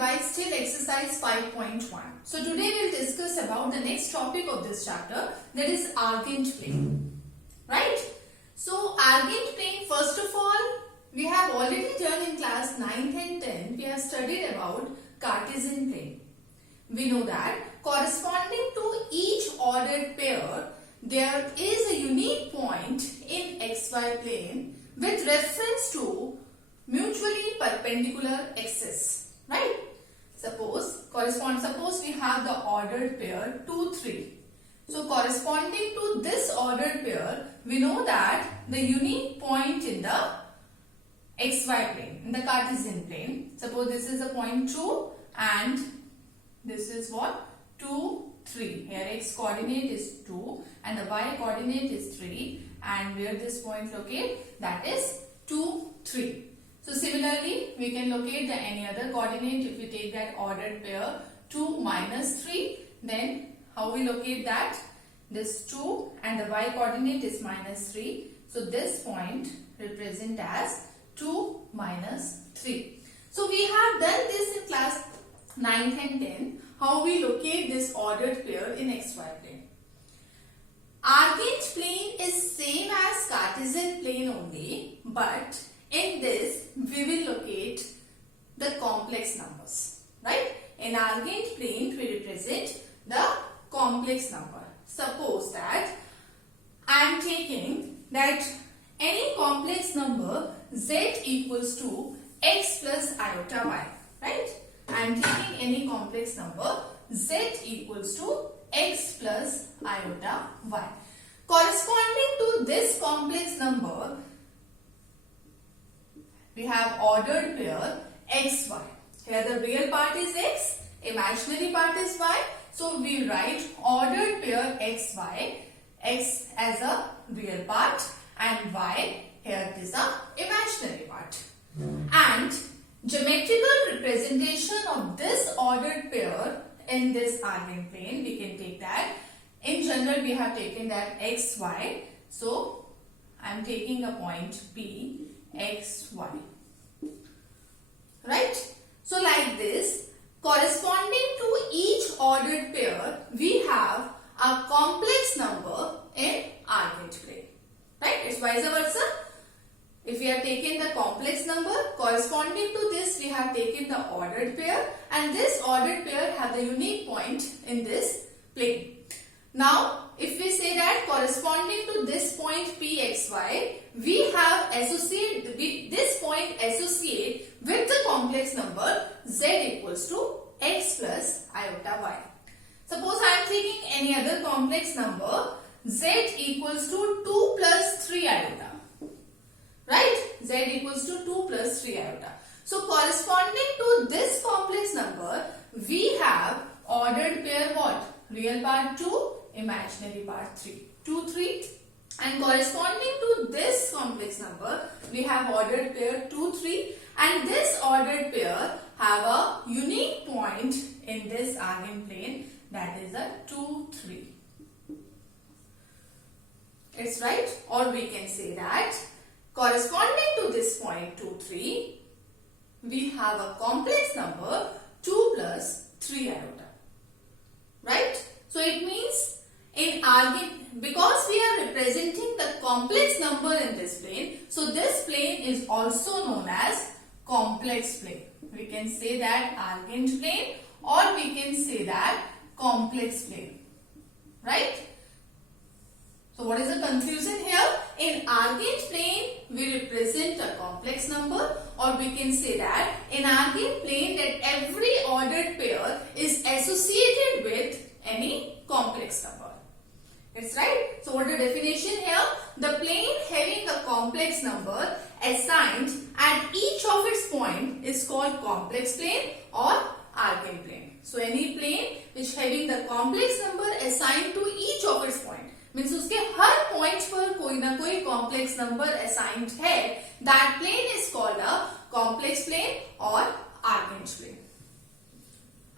revised till exercise 5.1. So today we'll discuss about the next topic of this chapter, that is argent plane. Right? So argent plane, first of all, we have already done in class 9th and 10th, we have studied about Cartesian plane. We know that corresponding to each ordered pair, there is a unique point in xy plane with reference to mutually perpendicular axis, right? Suppose we have the ordered pair 2, 3. So corresponding to this ordered pair, we know that the unique point in the xy plane, in the Cartesian plane, suppose this is a point 2 and this is what? 2, 3. Here x coordinate is 2 and the y coordinate is 3, and where this point locate, that is 2, 3. So similarly, we can locate the any other coordinate. If we take that ordered pair 2 minus 3, then how we locate that? This 2 and the y coordinate is minus 3. So this point represent as 2 minus 3. So we have done this in class 9th and 10th, how we locate this ordered pair in xy plane. Argent plane is same as Cartesian plane only, but in this we will locate the complex numbers, right? In argent plane we represent the complex number. Suppose that I am taking that any complex number z equals to x plus iota y, right? I am taking any complex number z equals to x plus iota y. Corresponding to this complex number, we have ordered pair xy. Here the real part is x, imaginary part is y. So we write ordered pair xy, x as a real part and y here it is a imaginary part. And geometrical representation of this ordered pair in this argent plane, we can take that. In general, we have taken that xy. So I am taking a point P, xy. Right? So like this, corresponding to each ordered pair, we have a complex number in argent plane. Right? It's vice versa. If we have taken the complex number, corresponding to this we have taken the ordered pair, and this ordered pair have the unique point in this plane. Now, if we say that corresponding to this point Pxy, we have this point associate with the complex number z equals to x plus iota y. Suppose I am taking any other complex number z equals to 2 plus 3 iota. Right? Z equals to 2 plus 3 iota. So corresponding to this complex number, we have ordered pair what? Real part 2, imaginary part 3. 2, 3. And corresponding to this complex number, we have ordered pair 2, 3. And this ordered pair have a unique point in this argent plane, that is a 2, 3. It's right? Or we can say that corresponding to this point 2, 3, we have a complex number 2 plus 3 iota. Right? So it means in argent, because we are representing the complex number in this plane, so this plane is also known as complex plane. We can say that argent plane, or we can say that complex plane. Right? So what is the confusion here? In argent plane, we represent a complex number, or we can say that in argent plane that every ordered pair is associated with any complex number. It's right. So what is the definition here? The plane having a complex number assigned at each of its point is called complex plane or argent plane. So any plane which having the complex number assigned to each of its point, means उसके हर point पर कोई ना कोई complex number assigned है, that plane is called a complex plane और Argand plane.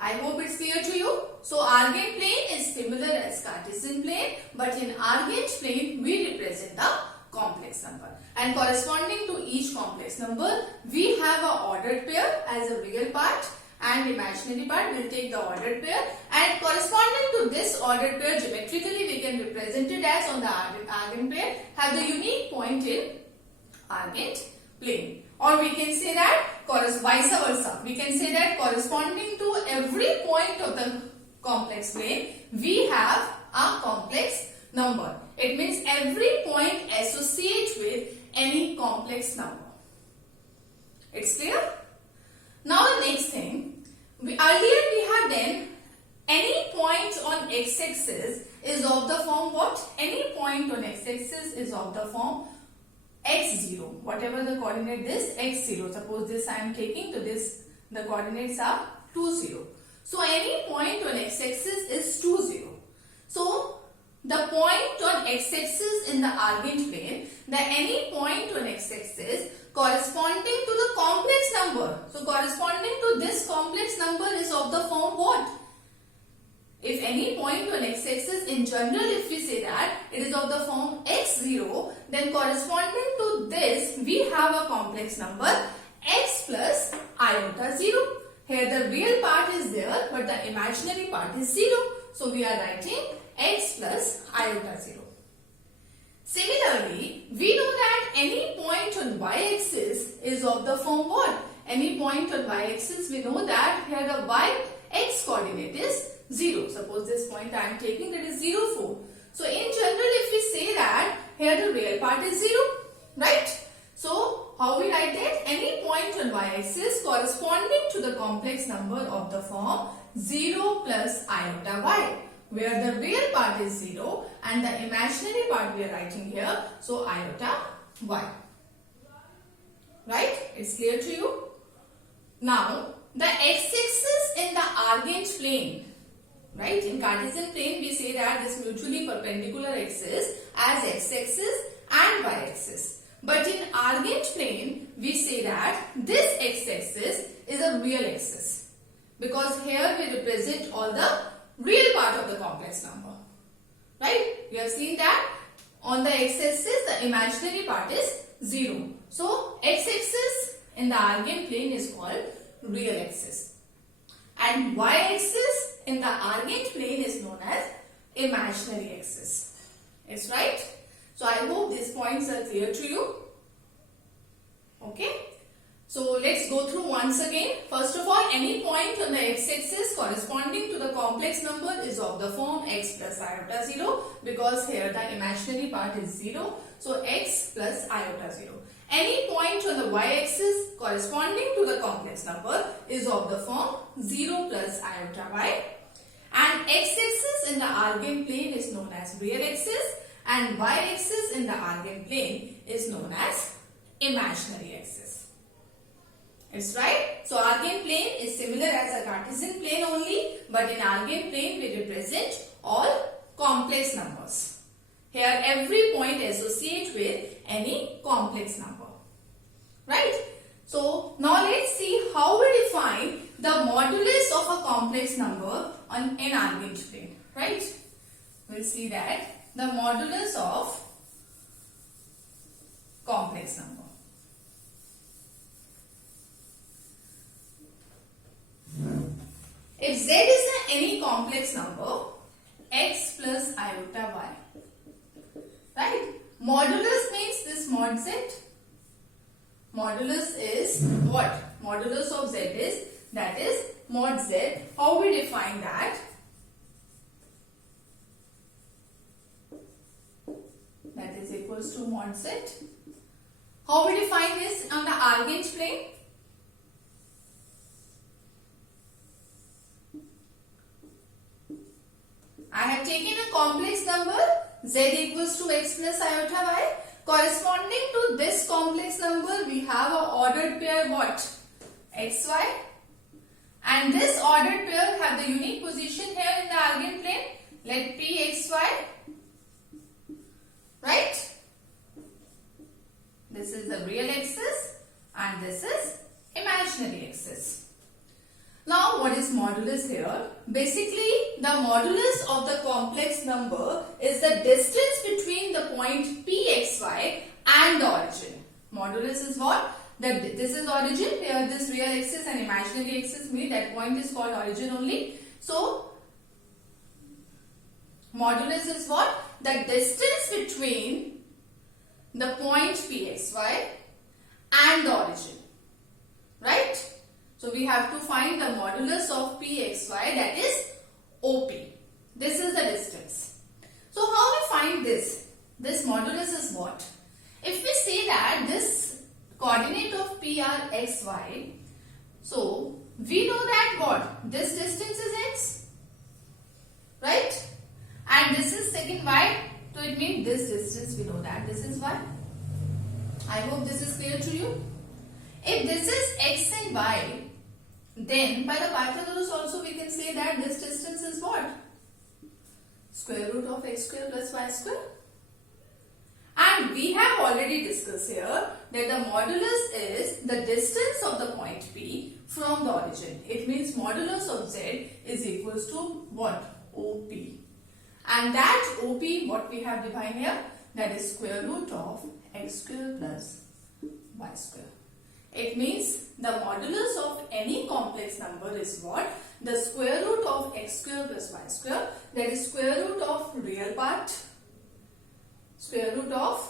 I hope it's clear to you. So argent plane is similar as Cartesian plane, but in argent plane we represent the complex number, and corresponding to each complex number we have a ordered pair as a real part, and imaginary part will take the ordered pair, and corresponding to this ordered pair geometrically we can represent it as on the Argand pair have the unique point in Argand plane, or we can say that vice versa. We can say that corresponding to every point of the complex plane we have a complex number. It means every point associates with any complex number. It's clear? Now the next thing, earlier we had then any point on x-axis is of the form what? Any point on x-axis is of the form x0. Whatever the coordinate is, x0. Suppose this I am taking to this, the coordinates are 2, 0. So any point on x-axis is 2, 0. So the point on x-axis in the Argand plane, any point on x-axis corresponding to the complex number. So corresponding to this complex number is of the form what? If any point on x-axis in general, if we say that it is of the form x0, then corresponding to this we have a complex number x plus iota 0. Here the real part is there but the imaginary part is 0. So we are writing x plus iota 0. Similarly, we know that any point on y-axis is of the form what? Any point on y-axis, we know that here the y-x coordinate is 0. Suppose this point I am taking, that is 0, 4. So in general, if we say that here the real part is 0, right? So how we write that? Any point on y-axis corresponding to the complex number of the form 0 plus iota y, where the real part is 0 and the imaginary part we are writing here, so iota y. Right? It's clear to you? Now, the x-axis in the Argand plane, right? In Cartesian plane, we say that this mutually perpendicular axis as x-axis and y-axis. But in Argand plane, we say that this x-axis is a real axis, because here we represent all the real part of the complex number. Right? We have seen that on the x-axis the imaginary part is 0. So x-axis in the Argand plane is called real axis, and y-axis in the Argand plane is known as imaginary axis. It's right? So I hope these points are clear to you. Okay? So let's go through once again. First of all, any point on the x-axis corresponding to the complex number is of the form x plus iota 0, because here the imaginary part is 0. So x plus iota 0. Any point on the y-axis corresponding to the complex number is of the form 0 plus iota y. And x-axis in the Argand plane is known as real axis, and y-axis in the Argand plane is known as imaginary axis. It's right. So Argand plane is similar as a Cartesian plane only, but in Argand plane we represent all complex numbers. Here every point associates with any complex number. Right? So now let's see how we define the modulus of a complex number in Argand plane. Right? We'll see that the modulus of complex number. If z is any complex number, x plus iota y, right? Modulus means this mod z. Modulus is what? Modulus of z is, that is mod z. How we define that? That is equals to mod z. How we define this on the Argand plane? I have taken a complex number z equals to x plus iota y. Corresponding to this complex number, we have an ordered pair what? xy. And this ordered pair have the unique position here in the Argand plane. Let p xy. Right? This is the real axis and this is imaginary axis. Now what is modulus here? Basically the modulus of the complex number is the distance between the point pxy and the origin. Modulus is what? that this is origin, here this real axis and imaginary axis meet, that point is called origin only. So modulus is what? The distance between the point Pxy and the origin, right? So we have to find the modulus of Pxy, that is OP. This is the distance. So how we find this? This modulus is what? If we say that this coordinate of P are xy, so we know that what? This distance is x, right? And this is second y, so it means this distance we know that this is y. I hope this is clear to you. If this is x and y, then by the Pythagoras also we can say that this distance is what? Square root of x square plus y square. And we have already discussed here that the modulus is the distance of the point P from the origin. It means modulus of z is equals to what? OP. And that OP, what we have defined here, that is square root of x square plus y square. It means the modulus of any complex number is what? The square root of x square plus y square, that is square root of real part, square root of,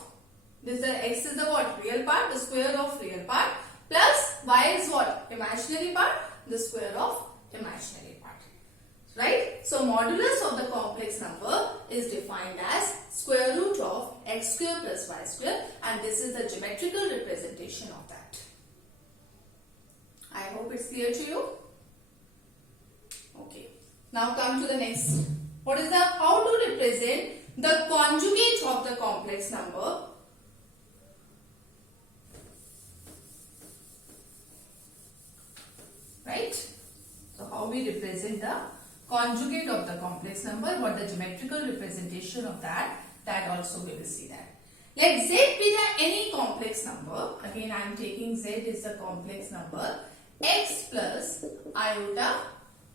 this the x is the what? Real part, the square of real part, plus y is what? Imaginary part, the square of imaginary part. Right? So modulus of the complex number is defined as square root of x square plus y square, and this is the geometrical representation of that. I hope it's clear to you. Okay. Now come to the next. What is the, how to represent the conjugate of the complex number? Right? So how we represent the conjugate of the complex number, what the geometrical representation of that also we will see that. Let z be the any complex number. Again I am taking z is the complex number x plus iota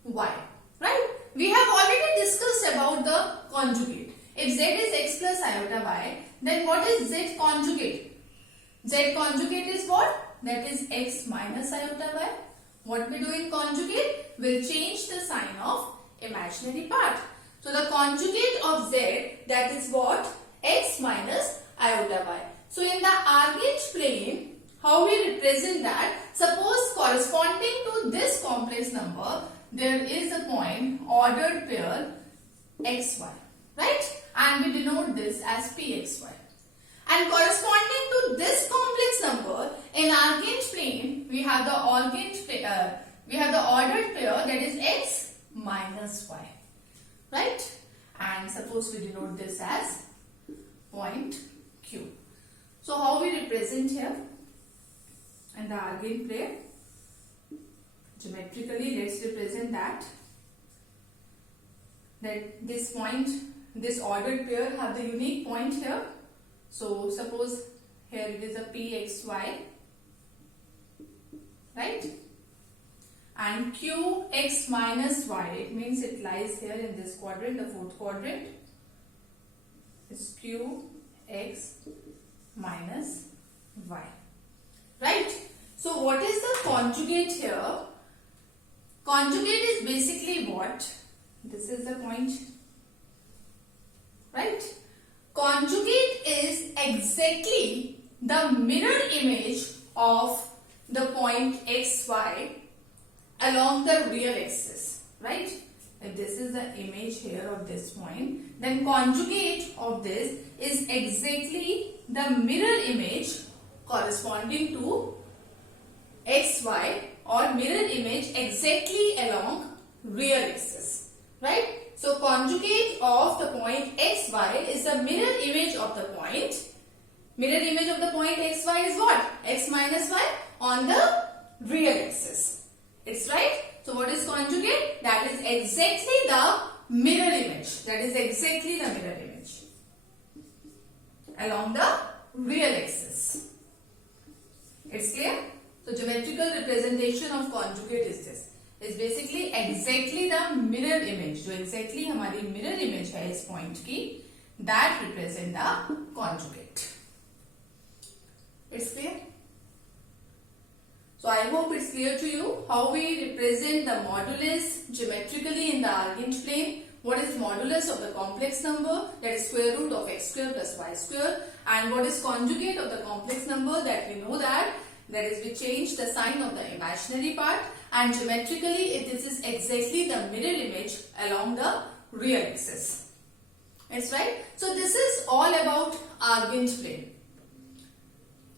y. Right? We have already discussed about the conjugate. If z is x plus iota y, then what is z conjugate? Z conjugate is what? That is x minus iota y. What we do in conjugate will change the sign of imaginary part. So the conjugate of z, that is what? X minus iota y. So in the Argand plane, how we represent that? Suppose corresponding to this complex number, there is a point ordered pair xy, right? And we denote this as pxy. And corresponding to this complex number in Argand plane, we have the ordered pair that is x minus y, right? And suppose we denote this as point q. So how we represent here in the Argand plane? Geometrically, let's represent that this point, this ordered pair have the unique point here. So suppose here it is a pxy, right? And qx minus y, it means it lies here in this quadrant, the fourth quadrant. Is qx minus y, right? So what is the conjugate here? Conjugate is basically what? This is the point, right? Conjugate is exactly the mirror image of the point xy along the real axis, right? If this is the image here of this point, then conjugate of this is exactly the mirror image corresponding to xy, or mirror image exactly along real axis, right? So conjugate of the point xy is the mirror image of the point. Mirror image of the point xy is what? X minus y on the real axis. It's right. So what is conjugate? That is exactly the mirror image. That is exactly the mirror image along the real axis. It's clear? So geometrical representation of conjugate is this. Is basically exactly the mirror image. जो exactly हमारी mirror image है इस point की, that represent the conjugate. It's clear? So I hope it's clear to you how we represent the modulus geometrically in the Argand plane. What is modulus of the complex number? That is square root of x square plus y square. And what is conjugate of the complex number? That we know that is we change the sign of the imaginary part, and geometrically this is exactly the mirror image along the real axis. It's right. So this is all about Argand plane.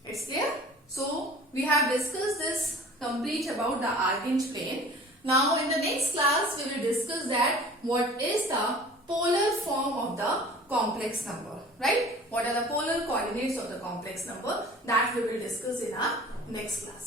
It's clear? So we have discussed this complete about the Argand plane. Now in the next class we will discuss that what is the polar form of the complex number, right? What are the polar coordinates of the complex number? That we will discuss in our next class.